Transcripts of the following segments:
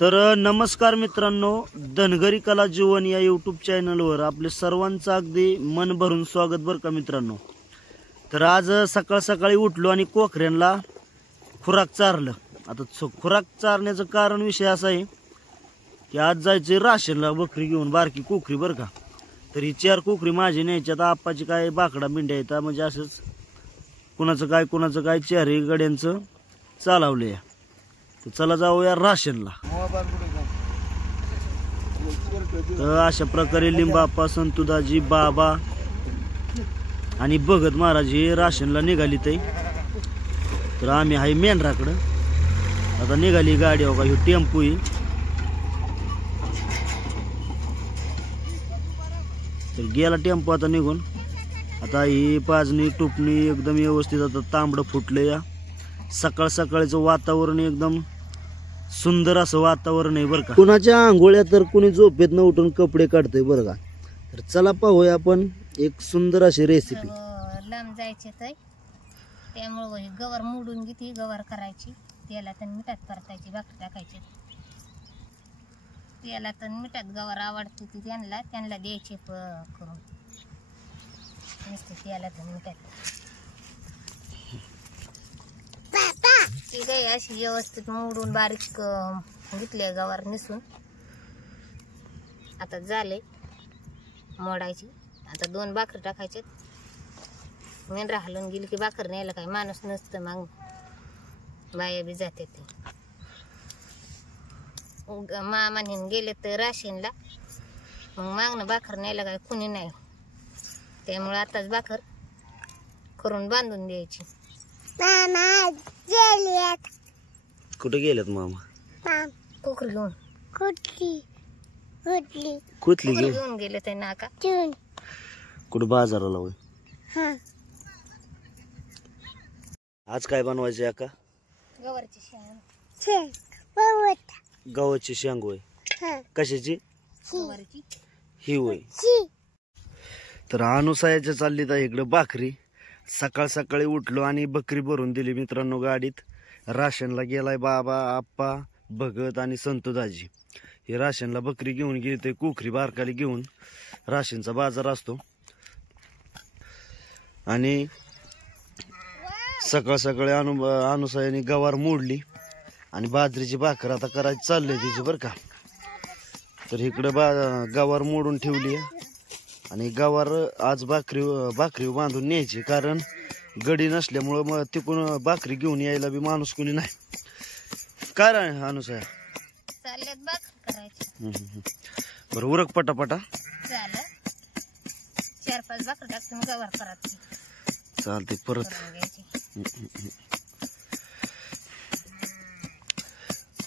तर नमस्कार मित्रांनो, धनगरी कला जीवन या यूट्यूब चॅनलवर आपले सर्वांचं अगदी मन भरून स्वागत बरं का मित्रांनो। तर आज सकाळ सकाळी उठलो आणि कोकऱ्यांना खुराक चारलं। आता खुराक चारण्याचं कारण विषय असा आहे की आज जायचे राशनला बकरी घेऊन, बारकी कोकरी बरं का। तर ही 4 कोकरी माझी न्यायच्यात, आप्पाची काय बाकडा मिंड्या येतात, म्हणजे असंच कुणाचं काय 4 गड्यांचं चालवले। तर चला जाऊया राशनला। तर अशा प्रकारे लिंबाप्पा, संतुदाजी, बाबा आणि भगत महाराज हे राशनला निघाली ते। तर आम्ही आहे मेंढराकडं। आता निघाली गाडी, हो का, ह्यो टेम्पो आहे। तर गेला टेम्पो आता निघून। आता ही पाजणी टुपणी एकदम व्यवस्थित, आता तांबडं फुटलं या। सकाळ सकाळचं वातावरण एकदम सुंदर असं वातावरण आहे बरं का। कुणाच्या आंघोळ्या तर कुणी झोपेतनं उठून कपडे काढतंय बरं का। तर चला पाहूया आपण एक सुंदर अशी रेसिपी। लांब जायचे तर त्यामुळे गवार मोडून घेते, गवार करायची, तेलात आणि मिठात परतायची, भाकरी टाकायची। तेलात आणि मिठात गवार आवडते ती त्यांना द्यायचे करून, नुसते तेलात आणि मिठात। ती गाय अशी व्यवस्थित मोडून बारीक घेतले गवार निसून। आता झाले मोडायची। आता 2 भाकरी टाकायचे। मेंढरा हलून गेली की भाकर न्यायला काय माणूस नसतं, मग बाया बी जाते ते। मामाने गेले तर राशीनला, मग मागणं भाकर न्यायला काय कुणी नाही, त्यामुळे आताच भाकर करून बांधून द्यायची। कुठे गेलेत मामा? कोकरी घेऊन कुठली घेऊन गेले ते नाका। कुठे बाजाराला होय? आज काय बनवायचे आका? गवारची शेंग, गव्हाची शेंग होय? कशाची? गवारची ही होय। तर अनुसायाच्या चालली तर इकडे भाकरी। सकाळ सकाळी उठलो आणि बकरी भरून दिली मित्रांनो गाडीत। राशनला गेलाय बाबा, आप्पा, भगत आणि संतुदाजी हे राशनला बकरी घेऊन गेली। ते कोकरी बारकाली घेऊन, राशनचा बाजार असतो। आणि सकाळ सकाळी अनुसायाने गवार मोडली आणि बाजरीची भाकर आता करायची चाललंय तिची बरं का। तर इकडे गवार मोडून ठेवली आणि गवार आज भाकरी बांधून न्यायची, कारण गडी नसल्यामुळं मग तिकडून भाकरी घेऊन यायला बी माणूस कोणी नाही। काय रे अनुसाया? चालल्यात भाकरी करायची। बरं उरक पटापटा। झालं 4-5 भाकरी टाकून गवार करायची, चालते परत।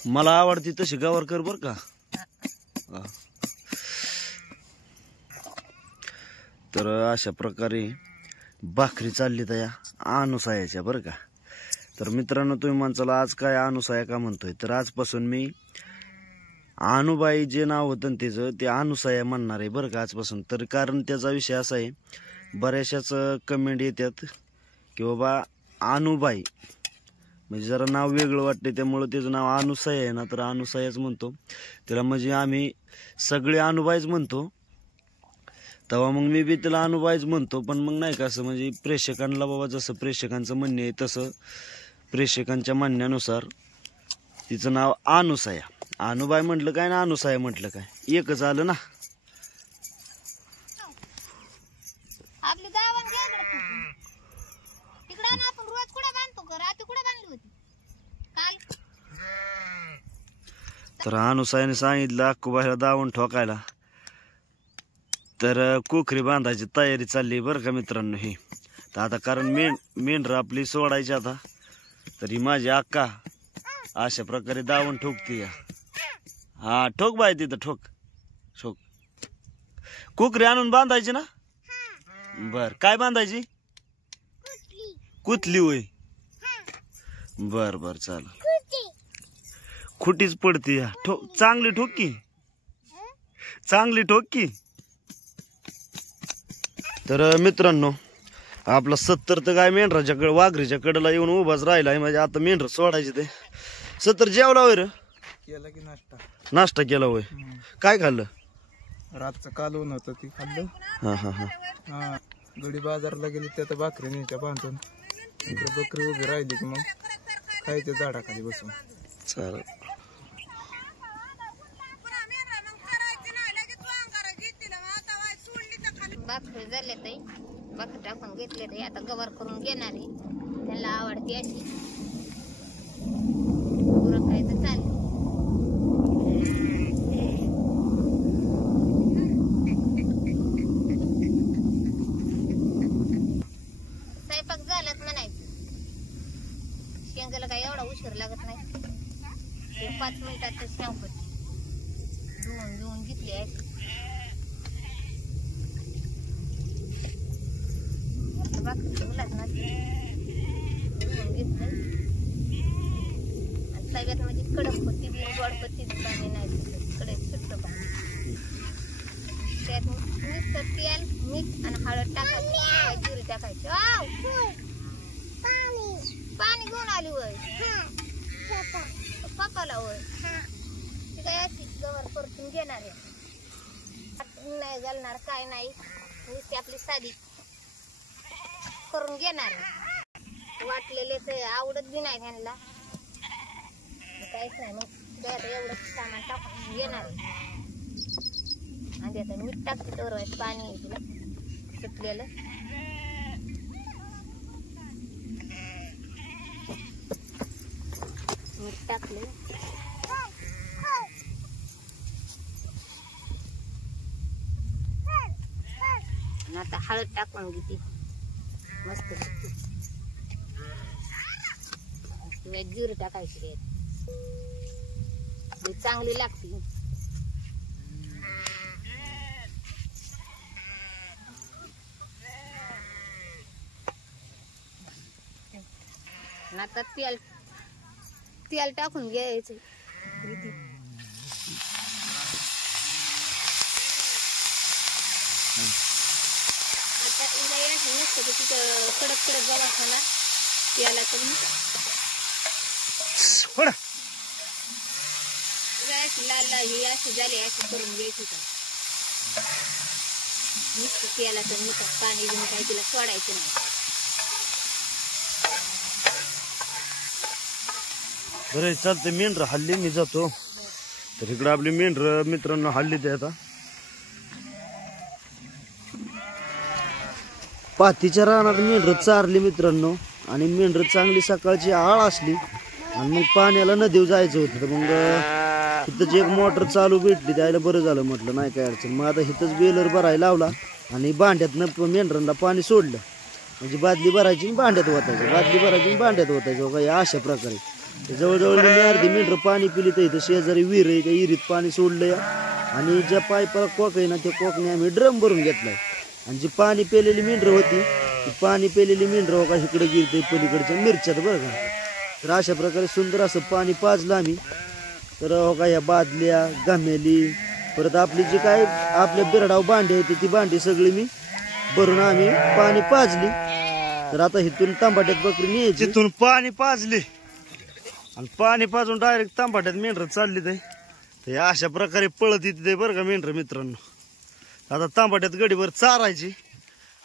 मला आवडती तशी गवार कर बर का। तर अशा प्रकारे भाकरी चालली त्या अनुसायाच्या बरं का। तर मित्रांनो, तुम्ही म्हणसाल आज काय अनुसाया का म्हणतोय, तर आजपासून मी अनुबाई जे नाव होतं त्याचं ते अनुसाया म्हणणार आहे बरं का आजपासून। तर कारण त्याचा विषय असा आहे, बऱ्याचशाच कमेंट येतात की बाबा अनुबाई म्हणजे जरा नाव वेगळं वाटते, त्यामुळं त्याचं नाव अनुसाया आहे ना, तर अनुसायाच म्हणतो त्याला। म्हणजे आम्ही सगळे अनुबाईच म्हणतो, तेव्हा मग मी बी त्याला अनुबाईच म्हणतो। पण मग नाही का असं, म्हणजे प्रेक्षकांना बाबा जसं प्रेक्षकांचं म्हणणे आहे तसं प्रेक्षकांच्या म्हणण्यानुसार तिचं नाव अनुसाया। अनुबाई म्हटलं काय ना अनुसाया म्हटलं काय, एकच आलं ना। आपली गावात तिकडे ना आपण रोज कुठे बांधतो का? रात्री कुठे बांधली होती काल? तर अनुसायाने सांगितलं अक्कूबाईला दावून ठोकायला। तर कोकरी बांधायची तयारी चालली बरं का मित्रांनो ही। तर आता कारण मेंढर आपली सोडायची आता, तर ही माझी अक्का अशा प्रकारे दावून ठोकते। हा ठोक बाय, तिथं ठोक ठोक। कोकरी आणून बांधायची ना? बर, काय बांधायची? कुतली होय? बर बर चाल, खुटीच पडती। ठोक चांगली, ठोक की चांगली, ठोक की। तर मित्रांनो, आपला 70 तर काय मेंढराच्या वाघरीच्या कडेला येऊन उभाच राहिला आहे, म्हणजे आता मेंढर सोडायचे ते। 70 जेवला होय रे? केला की नाश्ता. नाश्ता केला होय. काय खाल्लं? रातचं कालवण होतं ती खाल्लं. हा हा हा. हा गडी बाजारला गेली त्या भाकरी न्यायच्या बांधून. इकडे बकरी उभी राहिली की मग खायच्या झाडाखाली बसून. चालेल. भाकरी झाले ताई, भाकरी टाकून घेतले ताई. आता गवार करून घेणार आहे. त्यांना आवडते अशी उरकायचं चालेल. स्वयंपाक झालाच म्हणायचं. शेंगाला काय एवढा उशीर लागत नाही. 5 मिनिटात शेंगपट्टी धुवून घेतली आहे. भाकरी उलट ना घेतलं आणि तव्यात म्हणजे कडक पत्ती गोड पत्ती पाणी नाही कडक सुट्ट पाणी. त्यात नुसतं तेल मीठ आणि हळद टाकायची, जिरे टाकायची. पाणी घेऊन आली वय पप्पाला वय. ती काय अशी गवर परतून घेणार आहे. नाही घालणार काय नाही, नुसती आपली साधी करून घेणार. वाटलेले तर आवडत बी नाही त्यांना, काहीच नाही. मग एवढं सामान टाकून घेणार आहे. आणि आता मीठ टाकते तर पाणी तुला सुटलेलं. मीठ टाकले. आता हळद टाकून घेते मस्त. जिरे टाकायची चांगली लागते. आता तेल टाकून घ्यायचं. कडक कडक गवा खाणार याला तर लाल लाल ही अशी झाली अशी करून घ्यायची. नुसतं त्याला तर नुसतं पाणी घेऊन काही तिला सोडायचं नाही. बरं चालते. मेंढर हल्ली मी जातो. तर इकडं आपली मेंढर मित्रांनो हल्ली ते आता पातीच्या रानात मेंढर चारली मित्रांनो. आणि मेंढर चांगली सकाळची आळ असली आणि मग पाण्याला नदीवर जायचं होतं. तर मग इथंच एक मोटर चालू भेटली, द्यायला बरं झालं म्हटलं नाही काय अडचण. मग आता इथंच बेलर भरायला लावला आणि भांड्यातनं मेंढरांना पाणी सोडलं. म्हणजे बादली भरायची आणि भांड्यात ओतायचं, बादली भरायची आणि भांड्यात ओतायचं बघा. या अशा प्रकारे जवळजवळ मी अर्धी मेंढर पाणी पिली. तर इथं शेजारी विहीर आहे, त्या विहिरीत पाणी सोडलं. आणि ज्या पाईपाला कोक आहे ना त्या कोकने आम्ही ड्रम भरून घेतलाय. आणि जी पाणी पेलेली मेंढर होती ती पाणी पेलेली मेंढर हो का इकडे गिरते पलीकडच्या मिरच्यात बरं का. तर अशा प्रकारे सुंदर असं पाणी पाजलं आम्ही. तर हो का या बादल्या घामेली परत आपली जी काय आपल्या बिरडाव भांडी होती ती भांडी सगळी मी भरून आम्ही पाणी पाजली. तर आता इथून तांबाट्यात बकरी न्यायची. तिथून पाणी पाजली आणि पाणी पाजून डायरेक्ट तांबाट्यात मेंढर चालली. ते अशा प्रकारे पळत येते बरं का मेंढर मित्रांनो. आता तांबाट्यात गडीभर चारायची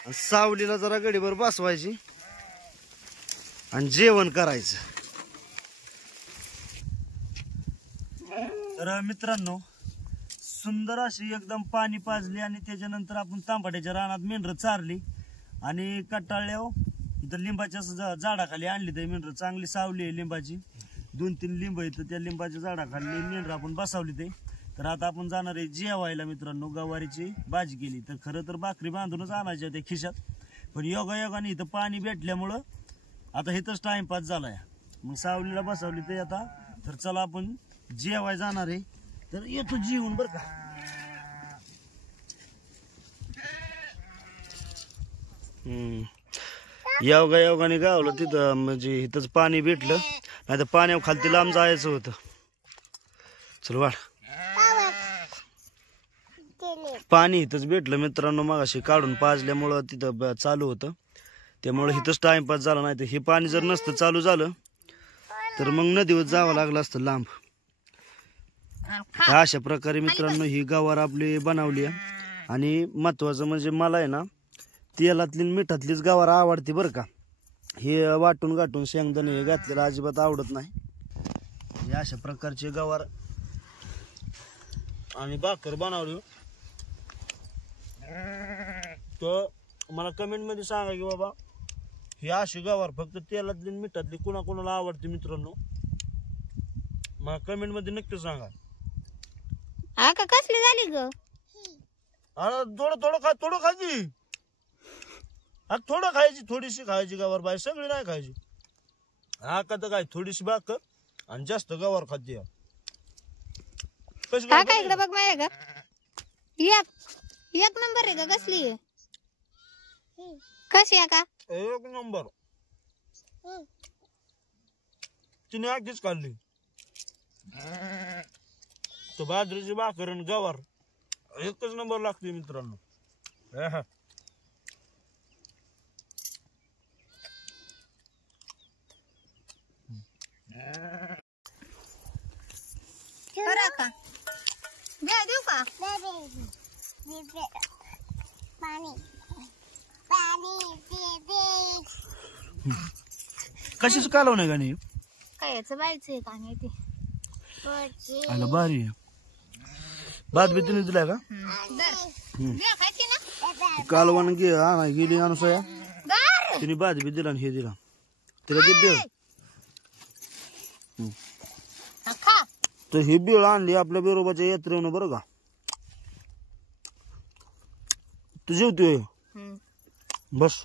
आणि सावलीला जरा गडीभर बसवायची आणि जेवण करायचं. तर मित्रांनो सुंदर अशी एकदम पाणी पाजली आणि त्याच्यानंतर आपण तांबाट्याच्या रानात मेंढर चारली. आणि कटाळल्यावर इथं लिंबाच्या झाडाखाली आणली. तर मेंढर चांगली सावली आहे लिंबाची. 2-3 लिंब इथं त्या लिंबाच्या झाडाखाली मेंढर आपण बसवली. ते तर आता आपण जाणार आहे जेवायला मित्रांनो. गवारीची भाजी केली. तर खरं तर भाकरी बांधूनच आणायच्या त्या खिशात, पण योगायोगाने इथं पाणी भेटल्यामुळं आता इथंच टाइमपास झालाय. मग सावलीला बसवली ते आता. तर चला आपण जेवाय जाणार आहे. तर येतो जेवून बरं का. योगायोगाने गावलं तिथं म्हणजे इथंच पाणी भेटलं, नाही तर पाण्यावर खालती लांब जायचं होतं. चल वाढ. पाणी इथंच भेटलं मित्रांनो. मगाशी काढून पाजल्यामुळं तिथं चालू होतं, त्यामुळे इथंच टाइमपास झाला. नाही तर हे पाणी जर नसतं चालू झालं तर मग नदीवर जावं लागलं असतं लांब. तर अशा प्रकारे मित्रांनो ही गवार आपली बनवली आहे. आणि महत्वाचं म्हणजे मला आहे ना तेलातली आणि मिठातलीच गवार आवडते बरं का. हे वाटून गाठून शेंगदाणे हे घातलेलं अजिबात आवडत नाही. हे अशा प्रकारचे गवार आणि भाकर बनवली. तर मला कमेंट मध्ये सांगा की बाबा ही अशी गवार फक्त तेलातली आणि मिठातली कोणाकोणाला आवडते मित्रांनो. मला कमेंट मध्ये नक्की सांगा. का कसली झाली ग? अरे थोडं खायची. थोडं खायची, थोडीशी खायची गवार बाय, सगळी नाही खायची. का तर काय थोडीशी भाकर आणि जास्त गवार खाते. कशी काय इकडे बघ माझ्या का एक नंबर आहे का? कसली आहे? कशी आहे का? एक नंबर. तिने आगीच काढली. तो बाजरीची भाकर आणि गवार एकच नंबर लागते मित्रांनो. का देऊ का? कशीच कालव नाही गाणी काय याचं बायचं का नाही ते? आला भारी आहे. भात बी तिने दिलाय का? खायची ना कालवान गेली अनुसया. दर तिने भात बी दिला आणि हे दिला. तिला ते बेळ. खा. तर ही बेळ आणली आपल्या बिरोबाच्या यात्रेनं बरं का. तू जेवतोय बस.